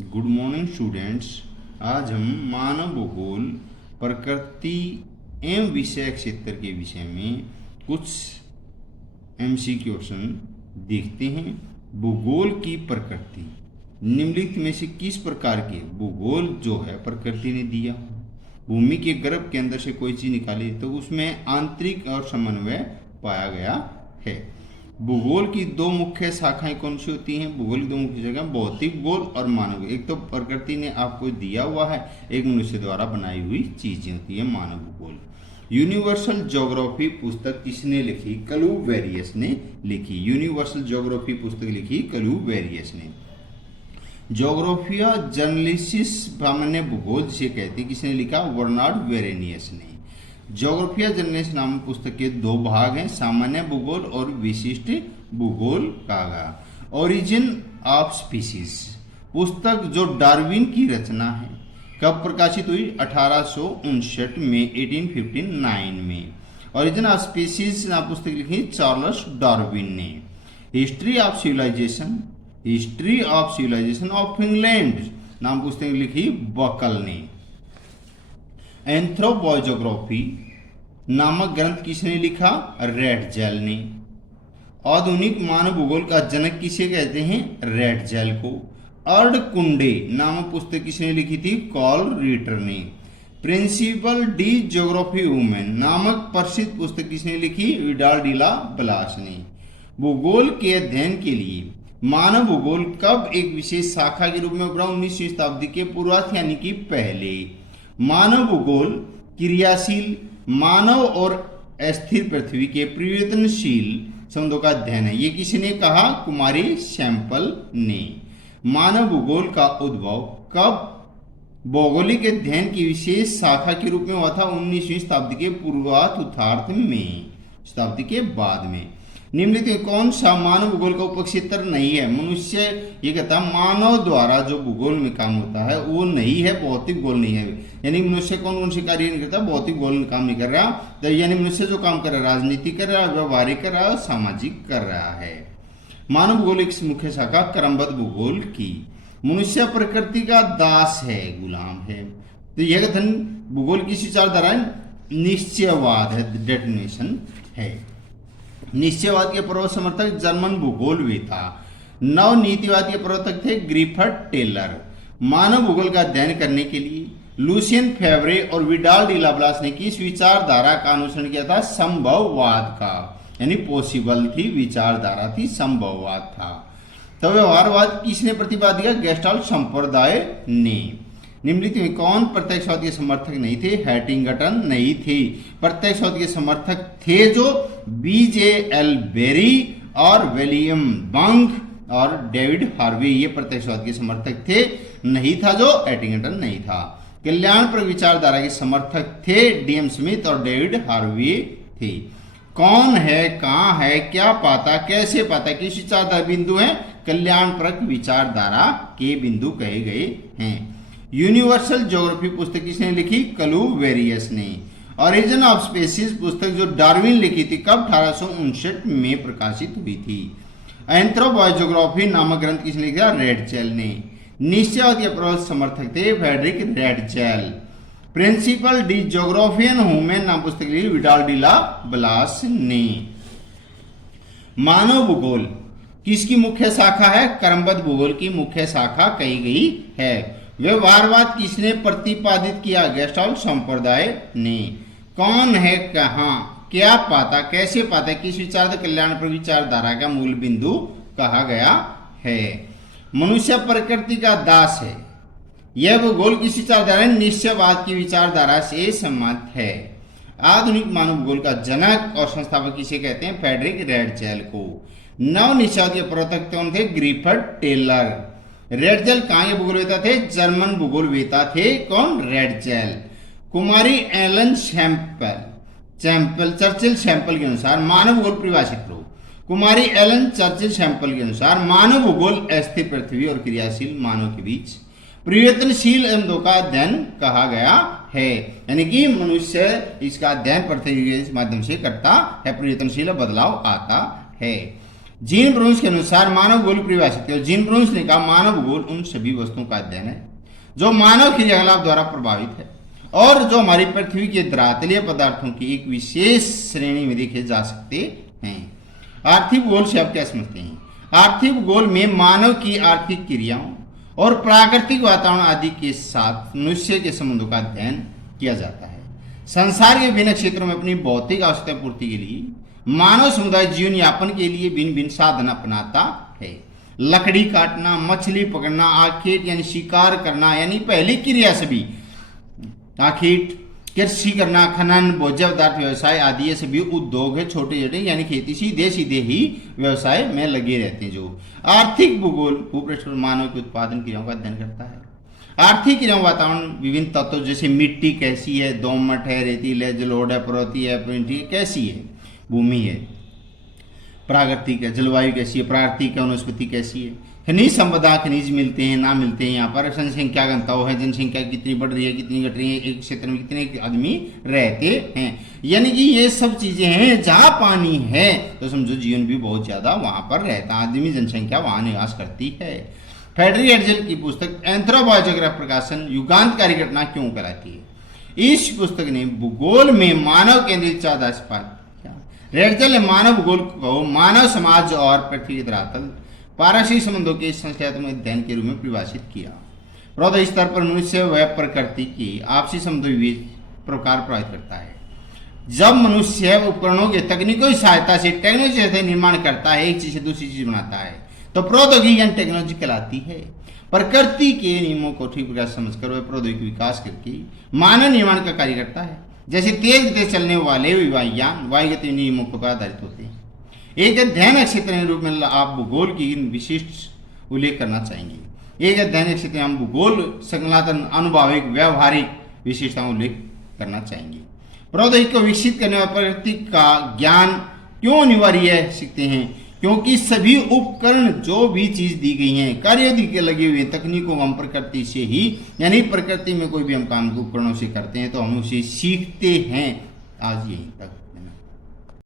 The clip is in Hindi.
Good morning students. आज हम मानव भूगोल प्रकृति एवं विषय क्षेत्र के विषय में कुछ एमसीक्यू क्वेश्चन देखते हैं। भूगोल की प्रकृति निम्नलिखित में से किस प्रकार के भूगोल जो है प्रकृति ने दिया? भूमि के गर्भ के अंदर से कोई चीज निकाली तो उसमें आंतरिक और समन्वय पाया गया है। भूगोल की दो मुख्य शाखाएं कौन सी होती हैं? भूगोल की दो मुख्य शाखाएं भौतिक भूगोल और मानव। एक तो प्रकृति ने आपको दिया हुआ है, एक मनुष्य द्वारा बनाई हुई चीजें होती है मानव भूगोल। यूनिवर्सल ज्योग्राफी पुस्तक किसने लिखी? कलुवेरियस ने लिखी। यूनिवर्सल ज्योग्राफी पुस्तक लिखी कलुवेरियस ने। ज्योग्राफिया जर्नलिसिस सामान्य भूगोल जिसे कहते हैं किसने लिखा? बर्नार्ड वेरेनियस ने। ज्योग्राफिया जर्नलिस्ट नामक पुस्तक के दो भाग हैं, सामान्य भूगोल और विशिष्ट भूगोल कागा। ओरिजिन ऑफ स्पीसीज पुस्तक जो डार्विन की रचना है कब प्रकाशित हुई? 1859 में, 1859 में। ओरिजिन ऑफ स्पीसीज नाम पुस्तक लिखी चार्ल्स डार्विन ने। History of civilization of Finland नाम पुस्तक लिखी बकल ने। एंथ्रोपोजोग्राफी नामक ग्रंथ किसने लिखा? रेडजेल ने। आधुनिक मानव भूगोल का जनक किसे कहते हैं? रेडजेल को। अर्धकुंडे नामक पुस्तक किसने लिखी थी? कॉल रीटर ने। प्रिंसिपल डी ज्योग्राफी वुमेन नामक प्रसिद्ध पुस्तक किसने लिखी? विडाल डिला ब्लास ने। भूगोल के अध्ययन के लिए मानव भूगोल कब एक विशेष शाखा के रूप में उभरा? 19वीं शताब्दी के पूर्वार्ध यानी कि पहले। मानव भूगोल क्रियाशील मानव और अस्थिर पृथ्वी के परिवर्तनशील समुद्रों का अध्ययन है। ये किसने कहा? कुमारी सैंपल ने। मानव भूगोल का उद्भव कब भौगोलिक अध्ययन की विशेष शाखा के रूप में हुआ था? 19वीं शताब्दी के पूर्वार्ध में, शताब्दी के बाद में। निम्नलिखित कौन सा मानव भूगोल का उपक्षेत्र नहीं है? मनुष्य ये कहता है मानव द्वारा जो भूगोल में काम होता है वो नहीं है, भौतिक भूगोल नहीं है। यानी मनुष्य कौन से कार्य नहीं करता? भौतिक भूगोल में काम नहीं कर रहा। तो यानी मनुष्य जो काम कर रहा है राजनीति कर रहा है, व्यवहारिक कर रहा है, सामाजिक कर रहा है। मानव भूगोल एक मुख्य शाखा क्रमबद्ध भूगोल की। मनुष्य प्रकृति का दास है, गुलाम है। तो यह कथन भूगोल की विचारधारा निश्चयवाद है, डेटोनेशन है। निश्चयवाद के प्रबल समर्थक जर्मन भूगोलवेता। नवनीतिवाद के प्रवर्तक थे ग्रिफर्ड टेलर। मानव भूगोल का अध्ययन करने के लिए लुसियन फेवरे और विडाल डी लाब्लास ने किस विचारधारा का अनुसरण किया था? संभववाद का, यानी पॉसिबल थी विचारधारा थी, संभववाद था। तो व्यवहारवाद किसने प्रतिपादित किया? गेस्टाल्ट संप्रदाय ने। निम्नलिखित में कौन प्रत्यक्षवाद के समर्थक नहीं थे? हैटिंगटन नहीं थे। प्रत्यक्षवाद के समर्थक थे जो BJ बेरी और विलियम बंक और डेविड हार्वे, ये प्रत्यक्षवाद के समर्थक थे। नहीं था जो हैटिंगटन नहीं था। कल्याण पर विचारधारा के समर्थक थे DM स्मिथ और डेविड हार्वे थे। कौन है, कहाँ है, क्या पाता, कैसे पाता, किस विचारधारा बिंदु है? कल्याण परक विचारधारा के बिंदु कहे गए हैं। यूनिवर्सल ज्योग्राफी पुस्तक किसने लिखी? कलुवेरियस ने। ओरिजिन ऑफ स्पीसीज पुस्तक जो डार्विन लिखी थी कब? 1859 में प्रकाशित हुई थी। एंथ्रोपोजोग्राफी नामक ग्रंथ किसने लिखा? रेडजेल ने। निश्चयवाद के प्रबल समर्थक थे फ्रेडरिक रेडजेल। प्रिंसिपल डी ज्योग्राफियन वुमेन नाम पुस्तक लिखी विडाल डिला ब्लास ने। मानव भूगोल किसकी मुख्य शाखा है? क्रमबद्ध भूगोल की मुख्य शाखा कही गई है। व्यवहारवाद किसने प्रतिपादित किया? गेस्टाल्ट संप्रदाय ने। कौन है, कहाँ, क्या पाता, कैसे पाता, किस विचार कल्याण पर विचारधारा का मूल बिंदु कहा गया है। मनुष्य प्रकृति का दास है। यह भूगोल किस विचारधारा? निश्चयवाद की विचारधारा से सम्मत है। आधुनिक मानव भूगोल का जनक और संस्थापक किसे कहते हैं? फ्रेडरिक रेडजेल को। नव निश्चयवाद के प्रवर्तक कौन थे? ग्रिफर्ड टेलर। रेडजेल कहाँ के भूगोलवेता थे? जर्मन भूगोलवेता थे। कौन? रेडजेल। कुमारी एलन चर्चिल सैंपल के अनुसार मानव भूगोल परिभाषित करो। कुमारी एलन चर्चिल सैंपल के अनुसार मानव भूगोल अस्थिर पृथ्वी और क्रियाशील मानव के बीच परिवर्तनशील समुद्रों का अध्ययन कहा गया है। यानी कि मनुष्य इसका अध्ययन पृथ्वी के माध्यम से करता है, परिवर्तनशील बदलाव आता है। जीन ब्रून्स के अनुसार मानव भूगोल परिभाषित है, और जीन ब्रून्स ने कहा मानव भूगोल उन सभी वस्तुओं का अध्ययन है जो मानव क्रियाकलाप द्वारा प्रभावित है और जो हमारी पृथ्वी के धरातलीय पदार्थों की एक विशेष श्रेणी में देखे जा सकते हैं। आर्थिक भूगोल से आप क्या समझते हैं? आर्थिक भूगोल में मानव की आर्थिक क्रियाओं और प्राकृतिक वातावरण आदि के साथ मनुष्य के संबंधों का अध्ययन किया जाता है। संसार के विभिन्न क्षेत्रों में अपनी भौतिक आवश्यकता पूर्ति के लिए मानव समुदाय जीवन यापन के लिए भिन्न भिन्न साधन अपनाता है। लकड़ी काटना, मछली पकड़ना, आखेट यानी शिकार करना यानी पहली क्रिया सभी, आखेट, कृषि करना, खनन, भोज्य पदार्थ व्यवसाय आदि ये सभी उद्योग है छोटे छोटे, यानी खेती सीधे सीधे ही व्यवसाय में लगे रहते हैं। जो आर्थिक भूगोल भूपृष्ठ पर मानव के उत्पादन क्रियाओं का अध्ययन करता है। आर्थिक क्रियाओं वातावरण विभिन्न तत्वों जैसे मिट्टी कैसी है, दोमट है, रेतील है, जलोढ़ है, पर्वतीय है, कैसी है, भूमि है, प्राकृतिक है, जलवायु कैसी है, प्राकृतिक है, वनस्पति कैसी है, खनिज संपदा, खनिज मिलते हैं ना मिलते हैं, यहाँ पर जनसंख्या घनत्व है, जनसंख्या कितनी बढ़ रही है कितनी घट रही है, एक क्षेत्र में कितने आदमी रहते हैं, यानी कि ये सब चीजें हैं। जहाँ पानी है तो समझो जीवन भी बहुत ज्यादा वहां पर रहता है, आदमी जनसंख्या वहां निवास करती है। फेडरी एडजल की पुस्तक एंथ्रोपोलॉजी प्रकाशन युगांतकारी घटना क्यों कहलाती है? इस पुस्तक ने भूगोल में मानव केंद्रित चादास्पाद रेडजल ने मानव भूगोल को मानव समाज और पृथ्वी के धरातल पारस्परिक संबंधों के संश्लेषणात्मक अध्ययन के रूप में परिभाषित किया। प्रौद्योगिक स्तर पर मनुष्य व प्रकृति की आपसी संबंधों के प्रकार प्रभावित करता है। जब मनुष्य उपकरणों के तकनीकों की सहायता से टेक्नोलॉजी से निर्माण करता है, एक चीज से दूसरी चीज बनाता है, तो प्रौद्योगिकी यानी टेक्नोलॉजी कहलाती है। प्रकृति के नियमों को ठीक प्रकार समझकर वह प्रौद्योगिक विकास करके मानव निर्माण का कार्य करता है। जैसे तेज गति चलने वाले वायुयान वायुगतिक नियमों पर आधारित होते हैं। एक अध्ययन क्षेत्र के रूप में आप भूगोल की विशिष्ट उल्लेख करना चाहेंगे। एक अध्ययन क्षेत्र में हम भूगोल संकलनात्मक अनुभाविक व्यवहारिक विशेषताओं उल्लेख करना चाहेंगे। प्रौद्योगिकी को विकसित करने वाले प्रकृति का ज्ञान क्यों अनिवार्य है सीखते हैं? क्योंकि सभी उपकरण जो भी चीज दी गई हैं कार्य के लगे हुए तकनीकों को हम प्रकृति से ही, यानी प्रकृति में कोई भी हम काम उपकरणों से करते हैं तो हम उसे सीखते हैं। आज यहीं तक।